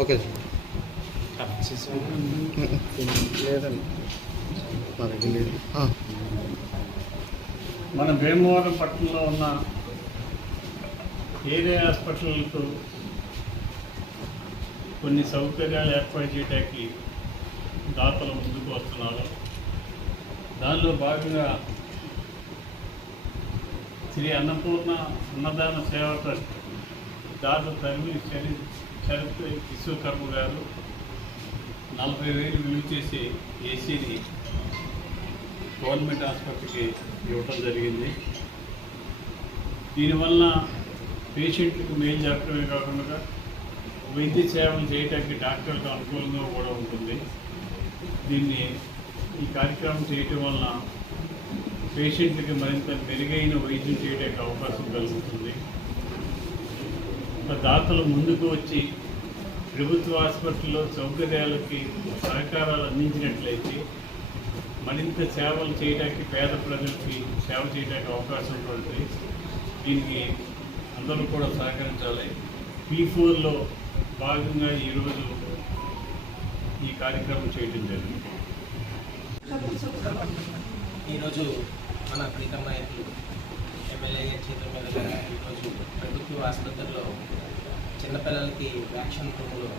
Okay లేదండి మా దగ్గర లేదు మన భీమవరం పట్టణంలో ఉన్న ఏరియా హాస్పిటల్కు కొన్ని సౌకర్యాలు ఏర్పాటు చేయడానికి దాతలు ముందుకు వస్తున్నారు. దానిలో భాగంగా శ్రీ అన్నపూర్ణ అన్నదాన సేవ ట్రస్ట్ దాత తరిమి శరి శరత్ విశ్వకర్మ గారు నలభై వేలు విలువ చేసి ఏసీని గవర్నమెంట్ ఆసుపత్రికి ఇవ్వటం జరిగింది. దీనివల్ల పేషెంట్లకు మేలు జరగడమే కాకుండా వైద్య సేవలు చేయడానికి డాక్టర్లకు అనుకూలంగా కూడా ఉంటుంది. దీన్ని ఈ కార్యక్రమం చేయటం వలన పేషెంట్లకి మరింత మెరుగైన వైద్యం చేయడానికి అవకాశం కలుగుతుంది. ఒక దాతలు ముందుకు వచ్చి ప్రభుత్వ ఆసుపత్రిలో సౌకర్యాలకి సహకారాలు అందించినట్లయితే మరింత సేవలు చేయడానికి పేద ప్రజలకి సేవ చేయడానికి అవకాశం ఉంటుంది. దీనికి అందరూ కూడా సహకరించాలి. పీ ఫోర్లో భాగంగా ఈరోజు ఈ కార్యక్రమం చేయడం జరిగింది. ఈరోజు మన ప్రీతం నాయకులు ఎమ్మెల్యే చేతుల మీదుగా ఈరోజు ప్రభుత్వ ఆసుపత్రిలో చిన్నపిల్లలకి వ్యాక్సిన్ రూమ్లో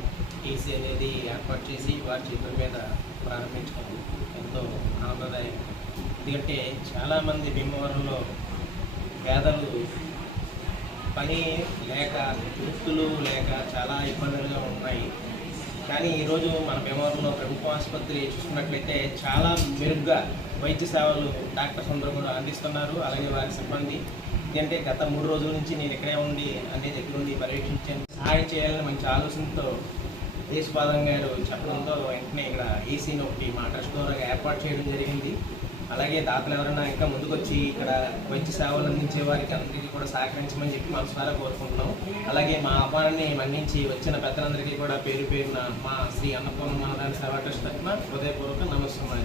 టీసీ అనేది ఏర్పాటు చేసి వారి చేతుల మీద ప్రారంభించడం ఎంతో ఆనందదాయకం. ఎందుకంటే చాలామంది భీమవరంలో పేదలు పని లేక వృత్తులు లేక చాలా ఇబ్బందులు కానీ ఈరోజు మన భీమవరంలో ప్రభుత్వ ఆసుపత్రి చూసుకున్నట్లయితే చాలా మెరుగ్గా వైద్య సేవలు డాక్టర్స్ అందరూ కూడా అందిస్తున్నారు. అలాగే వారి సిబ్బంది. ఎందుకంటే గత మూడు రోజుల నుంచి నేను ఇక్కడే ఉండి అన్ని దగ్గర ఉండి పర్యవేక్షించాను సహాయం చేయాలని మంచి ఆలోచనతో దేశపాదం గారు చెప్పడంతో వెంటనే ఇక్కడ ఏసీని ఒకటి మా ట్రస్ట్ ద్వారా ఏర్పాటు చేయడం జరిగింది. అలాగే దాతలు ఎవరైనా ఇంకా ముందుకొచ్చి ఇక్కడ మంచి సేవలు అందించే వారికి అందరికీ కూడా సహకరించమని చెప్పి మనసారా కోరుకుంటున్నాం. అలాగే మా ఆహ్వానాన్ని మన్నించి వచ్చిన పెద్దలందరికీ కూడా పేరు పేరున మా శ్రీ అన్నపూర్ణ సేవా ట్రస్ట్ తరఫున హృదయపూర్వక నమస్కారం